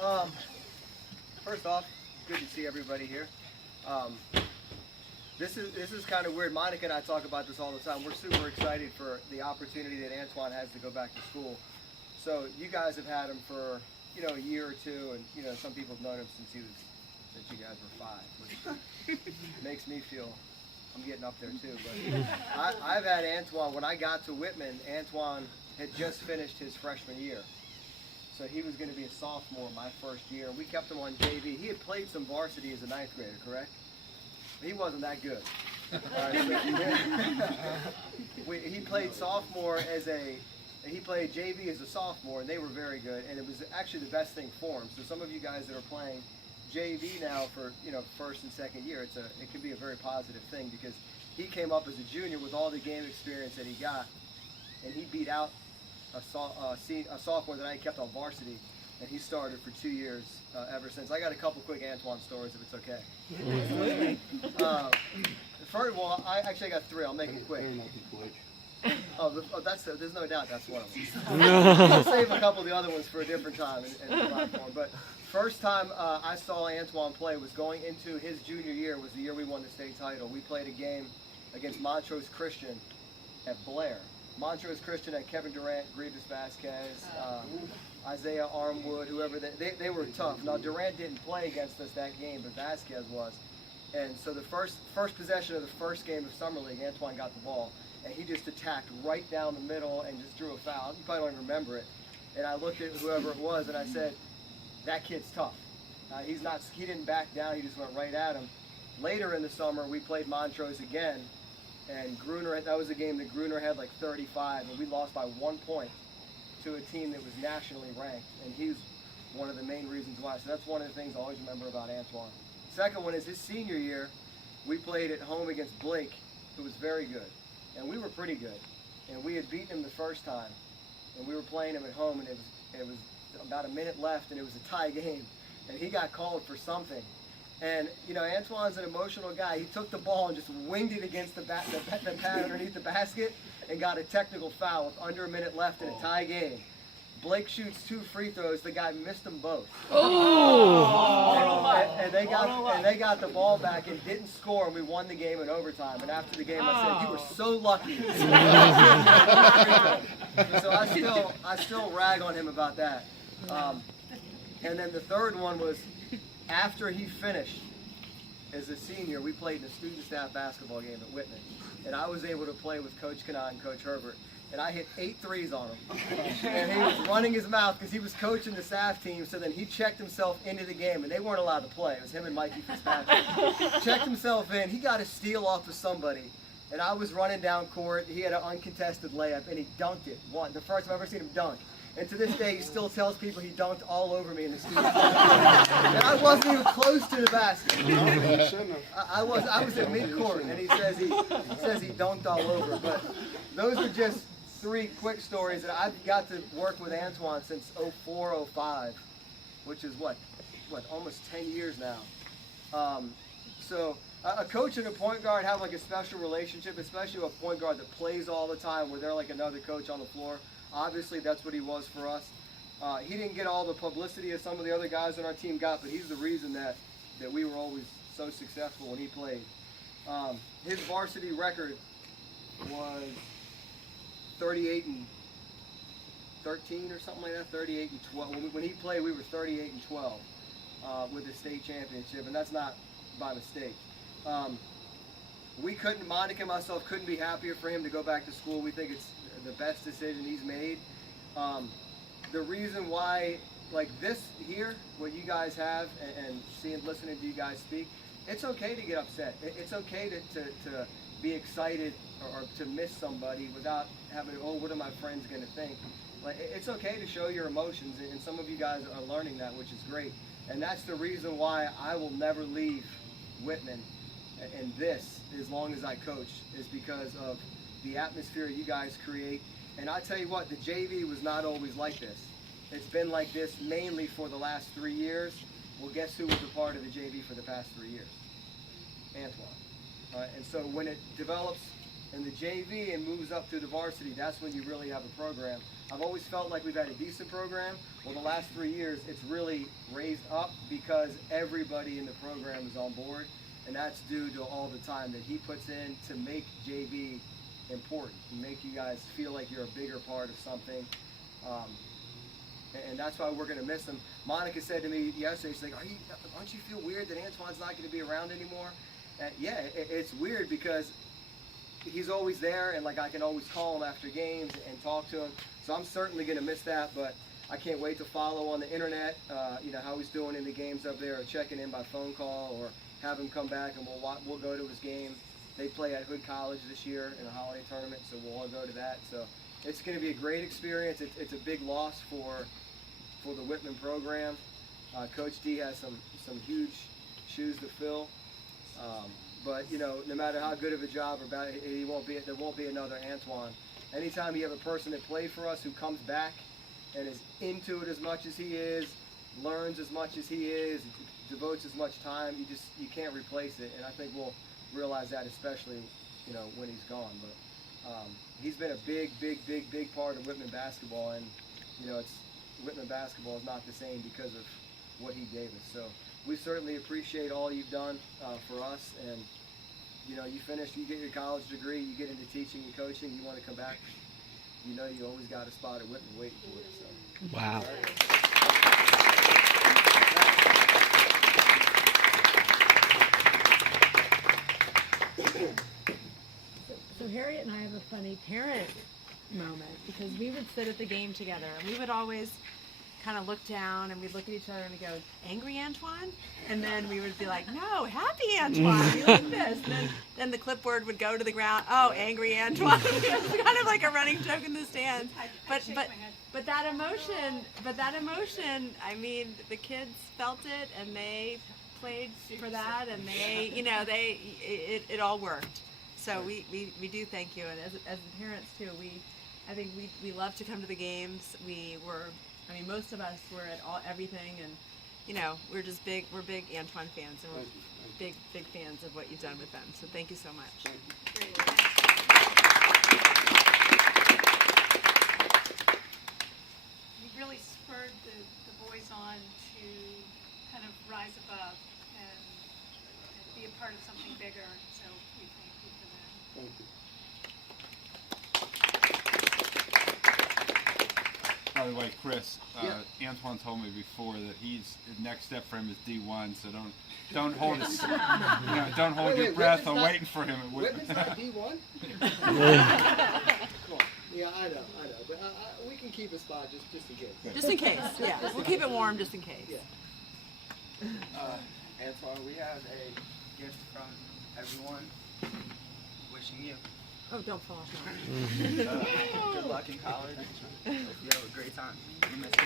Um, First off, good to see everybody here. Um, this is kind of weird. Monica and I talk about this all the time. We're super excited for the opportunity that Antoine has to go back to school. So you guys have had him for a year or two, and some people have known him since you guys were 5, which makes me feel I'm getting up there too. But I've had Antoine. When I got to Whitman, Antoine had just finished his freshman year. So he was going to be a sophomore my first year. We kept him on JV. He had played some varsity as a 9th grader, correct? He wasn't that good. He played sophomore he played JV as a sophomore, and they were very good. And it was actually the best thing for him. So some of you guys that are playing JV now for first and second year, it can be a very positive thing, because he came up as a junior with all the game experience that he got, and he beat out a sophomore that I kept on varsity, and he started for 2 years ever since. I got a couple quick Antoine stories if it's okay. First of all, I got 3. I'll make it quick. There's no doubt that's one of them. I'll save a couple of the other ones for a different time and platform. But first time I saw Antoine play was going into his junior year. Was the year we won the state title. We played a game against Montrose Christian at Blair. Montrose Christian had Kevin Durant, Grievous Vasquez, Isaiah Armwood, whoever. They were tough. Now, Durant didn't play against us that game, but Vasquez was. And so the first possession of the first game of Summer League, Antoine got the ball, and he just attacked right down the middle and just drew a foul. You probably don't even remember it. And I looked at whoever it was, and I said, that kid's tough. He didn't back down. He just went right at him. Later in the summer, we played Montrose again. And that was a game that Gruner had like 35, and we lost by 1 point to a team that was nationally ranked. And he was one of the main reasons why. So that's one of the things I always remember about Antoine. Second one is his senior year, we played at home against Blake, who was very good. And we were pretty good. And we had beaten him the first time. And we were playing him at home, and it was about a minute left, and it was a tie game. And he got called for something. And, Antoine's an emotional guy. He took the ball and just winged it against the pad underneath the basket and got a technical foul with under a minute left in a tie game. Blake shoots 2 free throws. The guy missed them both. And they got the ball back and didn't score, and we won the game in overtime. And after the game, I said, "You were so lucky." So I still rag on him about that. And then the third one was, after he finished as a senior, we played in a student staff basketball game at Whitman. And I was able to play with Coach Kanat and Coach Herbert. And I hit 8 threes on him. And he was running his mouth because he was coaching the staff team. So then he checked himself into the game, and they weren't allowed to play. It was him and Mikey Fitzpatrick. Checked himself in. He got a steal off of somebody. And I was running down court. He had an uncontested layup, and he dunked it. The first time I've ever seen him dunk. And to this day, he still tells people he dunked all over me in the studio. And I wasn't even close to the basket. I was at midcourt, and he says he dunked all over. But those are just 3 quick stories that I've got to work with Antoine since 04, 05, which is almost 10 years now. So a coach and a point guard have like a special relationship, especially a point guard that plays all the time, where they're like another coach on the floor. Obviously, that's what he was for us. He didn't get all the publicity as some of the other guys on our team got, but he's the reason that we were always so successful when he played. His varsity record was 38 and 13 or something like that, 38 and 12. When he played, we were 38 and 12 with the state championship, and that's not by mistake. Monica and myself couldn't be happier for him to go back to school. We think it's the best decision he's made. The reason why, like this here, what you guys have, and listening to you guys speak, it's okay to get upset. It's okay to be excited or to miss somebody without having, what are my friends going to think? Like, it's okay to show your emotions, and some of you guys are learning that, which is great. And that's the reason why I will never leave Whitman and this as long as I coach, is because of the atmosphere you guys create. And I tell you what, the JV was not always like this. It's been like this mainly for the last 3 years. Well, guess who was a part of the JV for the past 3 years? Antoine. And so when it develops in the JV and moves up through the varsity, that's when you really have a program. I've always felt like we've had a decent program. Well, the last 3 years, it's really raised up because everybody in the program is on board, and that's due to all the time that he puts in to make JV important, and make you guys feel like you're a bigger part of something. And that's why we're going to miss him. Monica said to me yesterday, she's like, aren't you feel weird that Antoine's not going to be around anymore? Yeah, it's weird because he's always there, and like I can always call him after games and talk to him. So I'm certainly going to miss that, but I can't wait to follow on the internet, how he's doing in the games up there, or checking in by phone call, or have him come back and we'll go to his game. They play at Hood College this year in a holiday tournament, so we'll all go to that. So it's going to be a great experience. It's a big loss for the Whitman program. Coach D has some huge shoes to fill. But no matter how good of a job or bad, there won't be another Antoine. Anytime you have a person that played for us who comes back and is into it as much as he is, learns as much as he is, devotes as much time, you can't replace it. And I think we'll realize that, especially when he's gone. But he's been a big part of Whitman basketball, and Whitman basketball is not the same because of what he gave us. So we certainly appreciate all you've done for us, and you finish, you get your college degree, you get into teaching and coaching, you want to come back, you always got a spot at Whitman waiting for it. So. Wow. So Harriet and I have a funny parent moment, because we would sit at the game together and we would always kind of look down and we'd look at each other and we'd go, "Angry Antoine?" And then we would be like, "No, happy Antoine." We like this. And then the clipboard would go to the ground. "Oh, angry Antoine." It's kind of like a running joke in the stands. But that emotion, I mean, the kids felt it and they played for that, and it all worked. So we do thank you, and as parents too, I think we love to come to the games. Most of us were at everything, and we're big Antoine fans, and we're big fans of what you've done with them. So thank you so much. You really spurred the boys on to kind of rise above and be a part of something bigger. So we thank you for that. Thank you. By the way, Chris, Yeah. Antoine told me before that the next step for him is D1. So don't hold don't hold your breath on waiting for him at Whitman. Whitman's not D1? Cool. Yeah, I know. But we can keep a spot just in case. Just in case, yeah. We'll keep it warm just in case. Yeah. Antoine, we have a gift from everyone wishing you Oh, don't fall off now. good luck in college. Hope you have a great time. You missed it.